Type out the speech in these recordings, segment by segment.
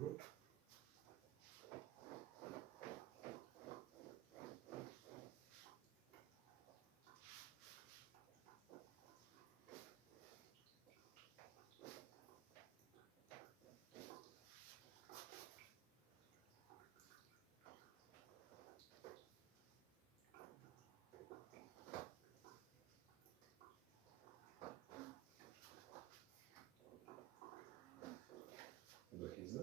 Uvek izda.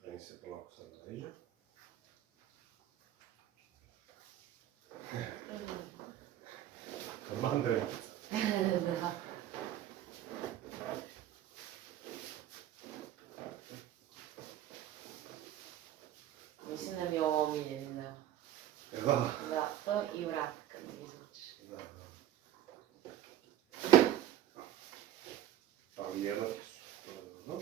Kreni se polako sad na leđa. Mandarenica. Da. Mislim da mi je ovo omiljeni deo. Da. Da, to i vrat kad mi izvučeš. Da, da. Ali jednaki su. No.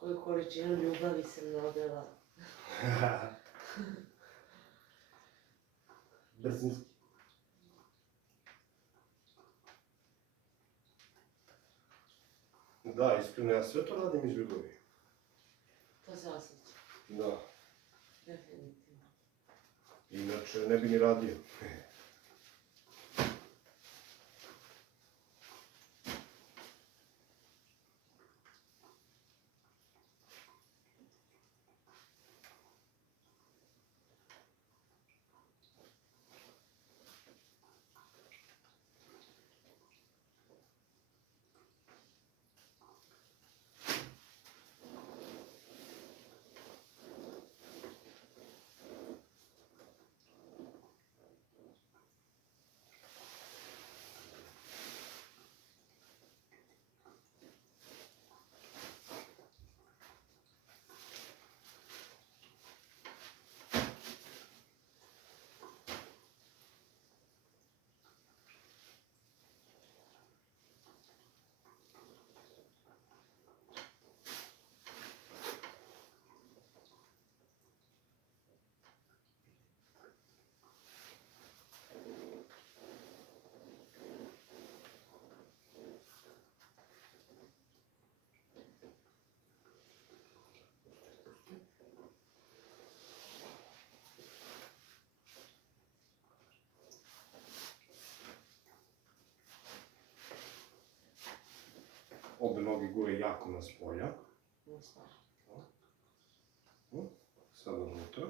Koju količinu ljubavi sam dobila. Brzinski. Da, iskreno, ja sve to radim iz ljubavi. To se osjeća. Da. Definitivno. Inače, ne bi ni radio. Obe noge gure jako na spolja. Nisam. Sada unutra.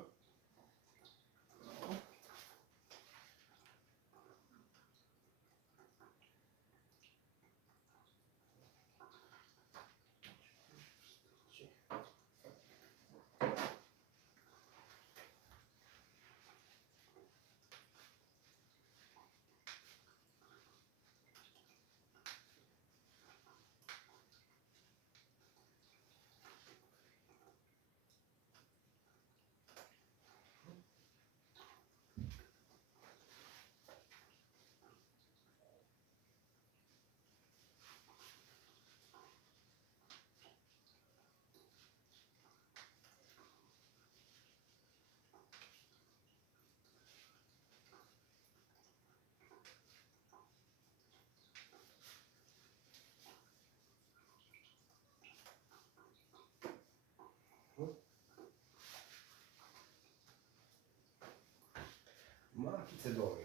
Makice dole.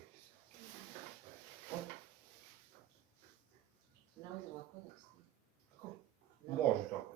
Ne može ovako da stoji. Tako? Može tako.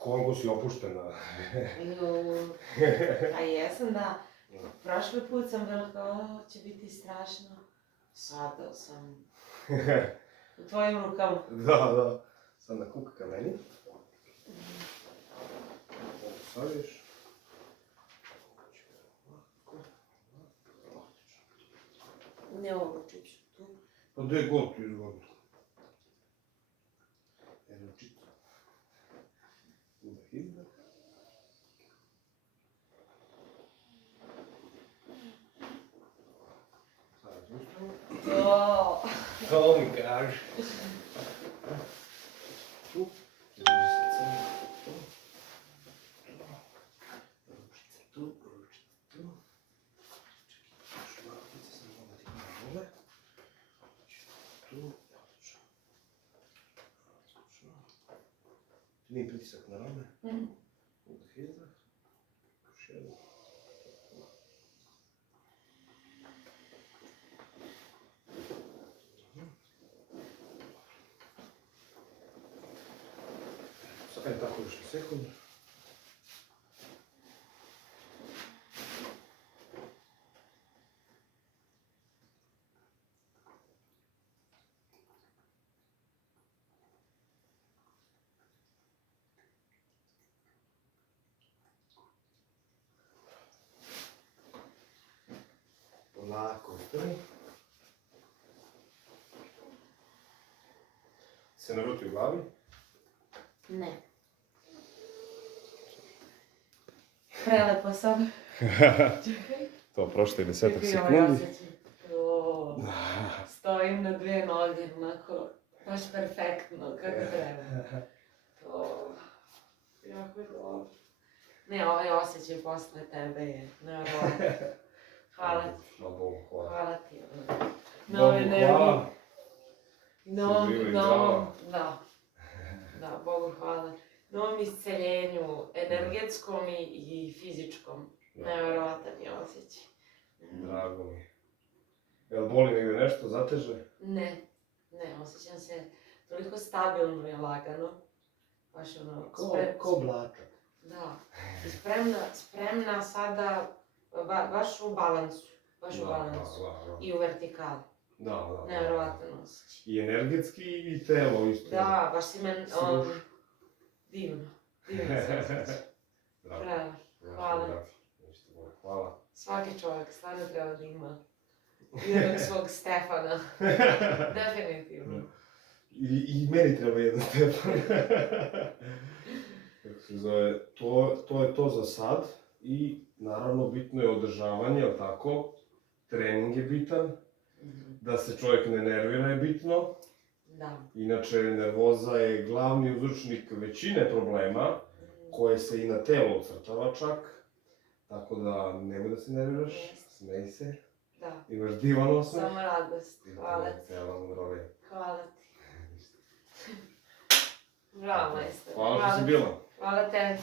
Koliko si opuštena. A jesam, da. Prošli put sam bila kao, će biti strašno. Sada sam u tvojim rukama. Da. Sad na kuka ka meni. Ovo staviš. Ne ovo čiću tu. Pa gdje god ti izgodno. Ručicu. Udah, izdah. Sad razmišljamo. To. To mi kaži. Tu. Drži se crno. Tu. Ručice tu, ručice tu. Čekaj, još malo ručice sam mogu da ti dole. Tu, odlično. Nije pritisak na rame. Udah, izdah. Još jedno. Aj tako još na sekund. Polako ostani. Se navrti u glavi? Ne. Prelepo sam. Čekaj. To prošlo 10 Čekaj, sekundi. O, stojim na dvije noge, onako, baš perfektno, kako treba. To, jako je dobro. Ne, ovaj osjećaj posle tebe je nevjerovatno. Hvala ti. Bogu hvala. Hvala ti. Bogu hvala. Da, Bogu hvala. Novom isceljenju, energetskom i fizičkom. Nevjerovatan je osjećaj. Drago mi. Jel boli negdje nešto, zateže? Ne, osjećam se toliko stabilno i lagano. Baš ono, Ko blačak. Da, i spremna sada, baš u balansu. I u vertikalu. Da. Nevjerovatan osjećaj. I energetski i telo isto. Da, baš si men, divno se osjeća. Bravo, hvala ti. Hvala. Svaki čovjek stvarno treba da ima jednog svog Stefana. Definitivno. I meni treba jedan Stefan. Kako se zove, to je to za sad. I naravno bitno je održavanje, jel tako? Trening je bitan. Da se čovjek ne nervira je bitno. Da. Inače, nervoza je glavni uzročnik većine problema, koje se i na telo ocrtava čak. Tako da nemoj da se nerviraš, smej se. Da. Imaš divan osmeh. Samo radost. Hvala ti. Hvala ti. Bravo, majstor. Hvala što si bila. Hvala tebi.